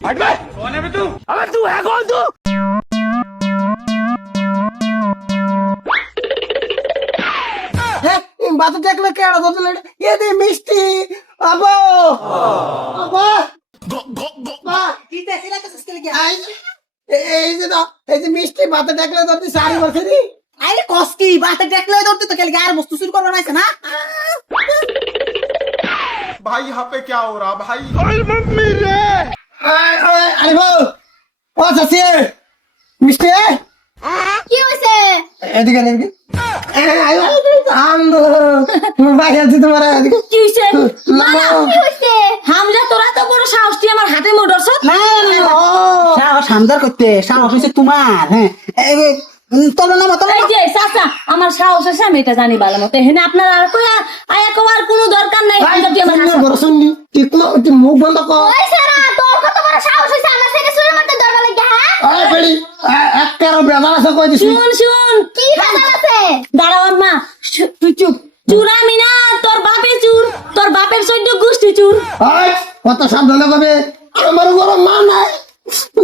हट बे। कौन है बे तू? अबे तू है कौन तू? বাচ্চা দেখলে কেডা ধরছিল এ দে মিষ্টি আব্বা আব্বা মা কি দেখছিলা কাছে স্কেল কি এই যে মিষ্টি বাচ্চা দেখলে ধরতে সারি বলছে রে আরে কষ্টি বাচ্চা দেখলে ধরতে তো কেলে আর বস্তু শুরু করবা নাইছে না भाई यहाँ पे क्या हो रहा भाई? আরে বল ও চাচি মিষ্টি কি হইছে? এদিকে এদিকে কি হইছে? মানা কি হইছে? হামজা তোরা তো বড় সাহস তুই আমার হাতে মোড় ধরছ? সাহস হামদার করতে সাহস হয়েছে তোমার হ্যাঁ তোলো না মতো এই যে চাচা আমার সাহস আছে আমি এটা জানি ভালো মতো হেনে আপনার আর কই আয়া কোয়ার কোনো দরকার নাই হামজা তুই আমার হাতে বড় শুনলি তুই মুখ বন্ধ কর ওই সারা তোর কত বড় সাহস হইছে আমার ছেলে সুরের মধ্যে ধরবা লাগা হ্যাঁ আরে বেড়ি এক কারো বেজার আছে কই দিছি শুন কি বাজার আছে দাঁড়াও আম্মা তুই চুপ চুরামি না তোর বাপের চুর তোর বাপের চৈদ্য গোষ্ঠী চুর আয় কত সাবধানে কবে আমার বড় মা নাই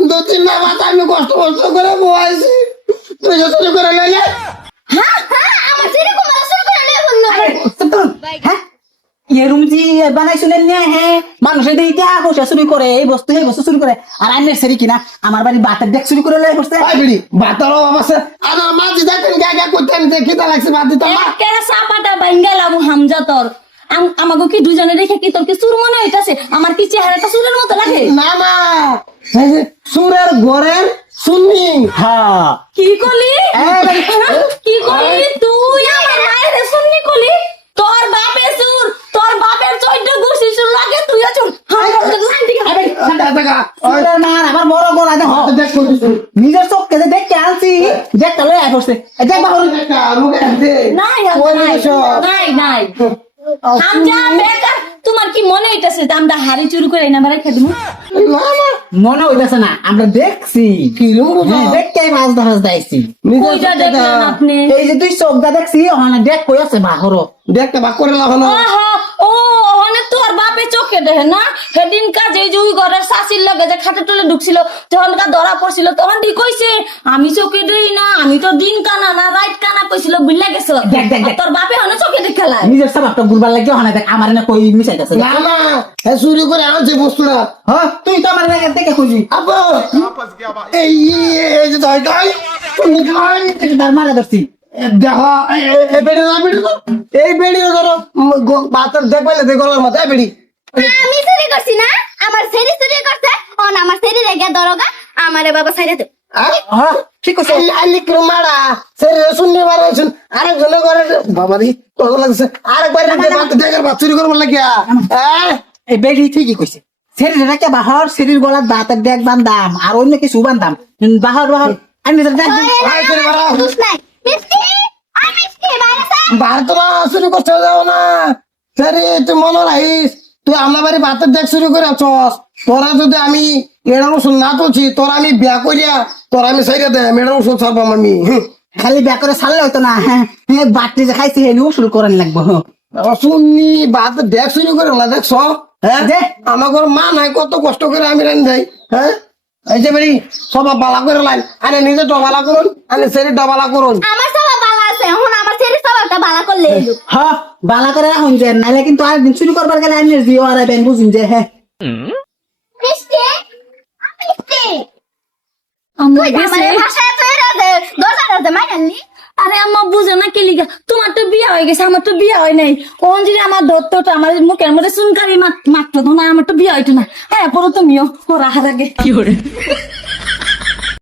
দু তিন মাস আমি কষ্ট করে বয়াইছি তুই যত করে লইলে হ্যাঁ হ্যাঁ আমার ছেলে কুমার শুরু করে নিয়ে বললো হ্যাঁ এরুম জি বানাই শুনেন না হ্যাঁ মানুষের দিকে বসে চুরি করে এই বস্তু চুরি করে আর আইনের সেরি কিনা আমার বাড়ি বাতের দেখ চুরি করে লাই বসতে আয় বেড়ি বাতারও অবশ্য আর মা জি দেখেন গা করতে আমি দেখি তা লাগছে বাদ দিতাম না কেরা সাপাটা বাইঙ্গালাম হামজা তোর আমাকে কি দুজনে রেখে কি তোর কি চুর মনে হইতাছে আমার কি চেহারাটা চুরের মতো লাগে না না এই যে সুরের ঘরের শুননি হ্যাঁ কি করলি কি করলি তুই আমার মায়ের শুননি করলি তোর বাপের চুর তোর বাপের চৈদ্য গোষ্ঠী চুর লাগে তুই চুর আমার বড় গলা দেখ নিজের চোখকে যে দেখতে আনছি দেখতে লই আই পড়ছে দেখ বাহুল নাই নাই নাই হামজা বেকার তোমার কি মনে হইতাছে যে আমরা হাড়ি চুরি করে না মারা খেয়ে দিমু মনে হইতাছে না আমরা দেখছি দেখতে মাছ ধরা যাইছি কইটা দেখলেন আপনি এই যে তুই চোখটা দেখছি ওখানে দেখ কই আছে বাহর দেখতে ভাগ করে লাগানো ও মানে তোর বাপে চোখে দেখে না সেদিন কাজে যে ওই ঘরের শাশির লগে যে খাটে টলে ঢুকছিল তখন ধরা পড়ছিল তখন ঠিক কইছে আমি চোখে দেই না আমি তো দিন কানা না রাইট কানা কইছিল বুঝলা গেছো দেখ, দেখ, দেখ। তোর বাপে হনে চোখে দেখে খেলায় নিজের সাবাবটা গুরবার লাগে ওখানে দেখ আমার না কই মিশাইতাছে না না এ চুরি করে আনছে বস্তুটা হ্যাঁ তুই তো আমার লাগে দেখে খুঁজি আব্বা कहाँ फंस गया भाई? এই যে দই দই তার মারা ধরছি দেখো এই বেড়ি না বেড়ি এই বেড়ি ধরো বাতার দেখবাইলে দে গলার মধ্যে বেড়ি আমি চুরি করছি না আমার ছেলে চুরি করছে অন আমার ছেলে রেগে দরগা আমারে বাবা ছাইরা দে হ্যাঁ ঠিক আছে আলি ক্রমাড়া শরীরে শুননি মারাইছেন আরেক জনে করে বাবা রে কত লাগছে আরেকবার বাতার দেখার বাত চুরি করবার লাগিয়া হ্যাঁ এই বেড়ি ঠিকই কইছে শরীরে রাখে বাহর শরীর গলার দাঁতের দেখ বান্দাম আর অন্য কিছু বান্দাম বাহর বাহর আমি তো দেখ আয় করে বাড়া দুস নাই মিষ্টি আই মিষ্টি বাইরে সা ভারত না চুরি করতে যাও না সরি তুই মনে রাখিস তুই আমার বাড়ি বাতের দেখ চুরি করে আছস তোরা যদি আমি এড়া রসুন না তুলছি তোরা আমি বিয়া করিয়া তোরা আমি সাইডে দে মেড়া রসুন ছাড়বাম আমি খালি ব্যাগ করে ছাড়লে হইতো না হ্যাঁ বাটরি যে খাইছি হেলিও শুরু করেন লাগবো শুননি বাত দেখ চুরি করে না দেখছ হ্যাঁ দে। আমার ঘর মা নাই কত কষ্ট করে আমি রান যাই হ্যাঁ এই যে বাড়ি সবাই বালা করে লাইন আনে নিজে ডবালা করুন আনে সেরি ডবালা করুন আমার সবা বালা আছে এখন আমার ছেলে সবাটা বালা করলে এলো হ্যাঁ বালা করে রাখুন যে নাইলে কিন্তু আরেকদিন চুরি করবার গেলে আমি জিও আর ব্যাংক বুঝুন যে হ্যাঁ মিষ্টি মিষ্টি আমরা গেছে ভাষায় তো এরা দে দরজাটা দে মাইনালি আরে আম্মা বুঝো না কি লিগা তোমার তো বিয়ে হয়ে গেছে আমার তো বিয়ে হয় নাই অঞ্জলি আমার দত্তটা আমার মুখের মধ্যে সুনকারি মাত্র তো না আমার তো বিয়ে হইতো না হ্যাঁ পরে তুমিও ওরা হারাগে কি করে